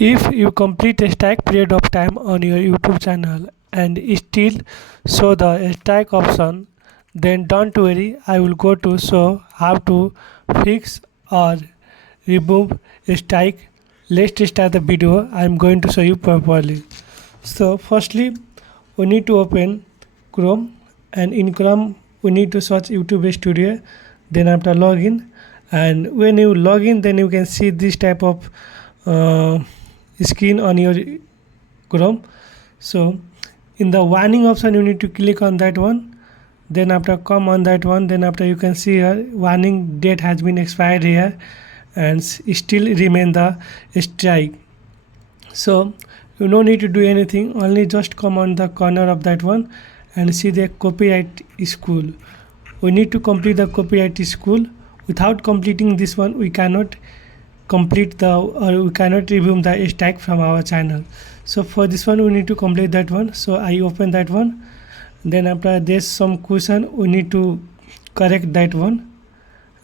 If you complete a stack period of time on your YouTube channel and still show the stack option, then don't worry, I will go to show how to fix or remove stack. Let's start the video. I am going to show you properly. So firstly, we need to open Chrome, and in Chrome we need to search YouTube Studio. Then after login, and when you log in, then you can see this type of screen on your Chrome. So in the warning option you need to click on that one, then after come on that one, then after you can see here warning date has been expired here and still remain the strike. So you no need to do anything, only just come on the corner of that one and see the copyright school. We need to complete the copyright school. Without completing this one we cannot complete the, or we cannot remove the stack from our channel. So for this one we need to complete that one. So I open that one, then after there's some question we need to correct that one,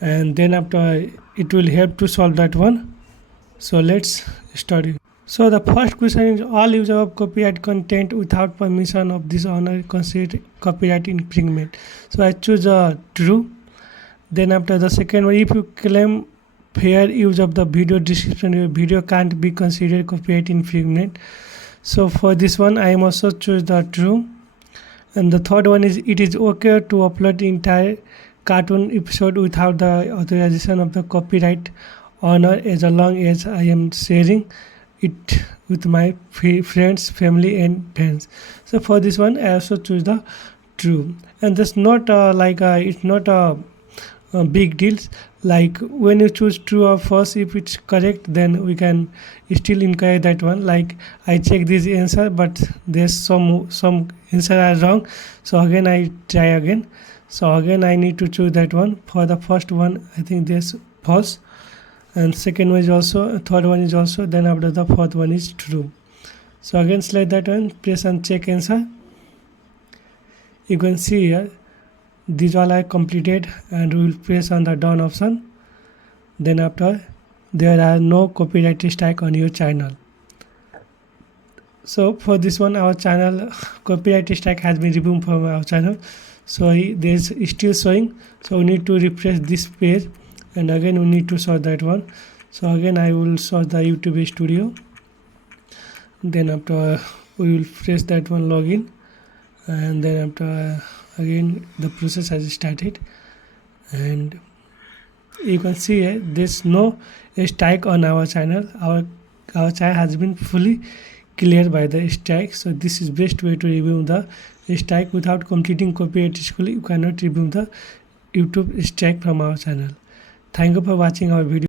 and then after it will help to solve that one. So let's study. So the first question is, all use of copyright content without permission of this owner considered copyright infringement. So I choose true. Then after the second one, if you claim fair use of the video description, your video can't be considered copyright infringement. So for this one I am also choose the true. And the third one is, it is okay to upload entire cartoon episode without the authorization of the copyright owner as long as I am sharing it with my friends, family and fans. So for this one I also choose the true. And that's not it's not a big deals. Like when you choose true or false, if it's correct then we can still incorrect that one. Like I check this answer but there's some answer are wrong, so again I try again. So again I need to choose that one. For the first one I think there's false, and second one is also, third one is also, then after the fourth one is true. So again select that one, press and check answer. You can see here these all are completed, and we will press on the done option. Then after, there are no copyright strike on your channel. So for this one our channel copyright strike has been removed from our channel. So there's still showing, so we need to refresh this page, and again we need to sort that one. So again I will sort the YouTube Studio, then after we will press that one login, and then after again the process has started, and you can see here there's no strike on our channel. Our channel has been fully cleared by the strike. So this is best way to remove the strike. Without completing copyright school you cannot remove the YouTube strike from our channel. Thank you for watching our video.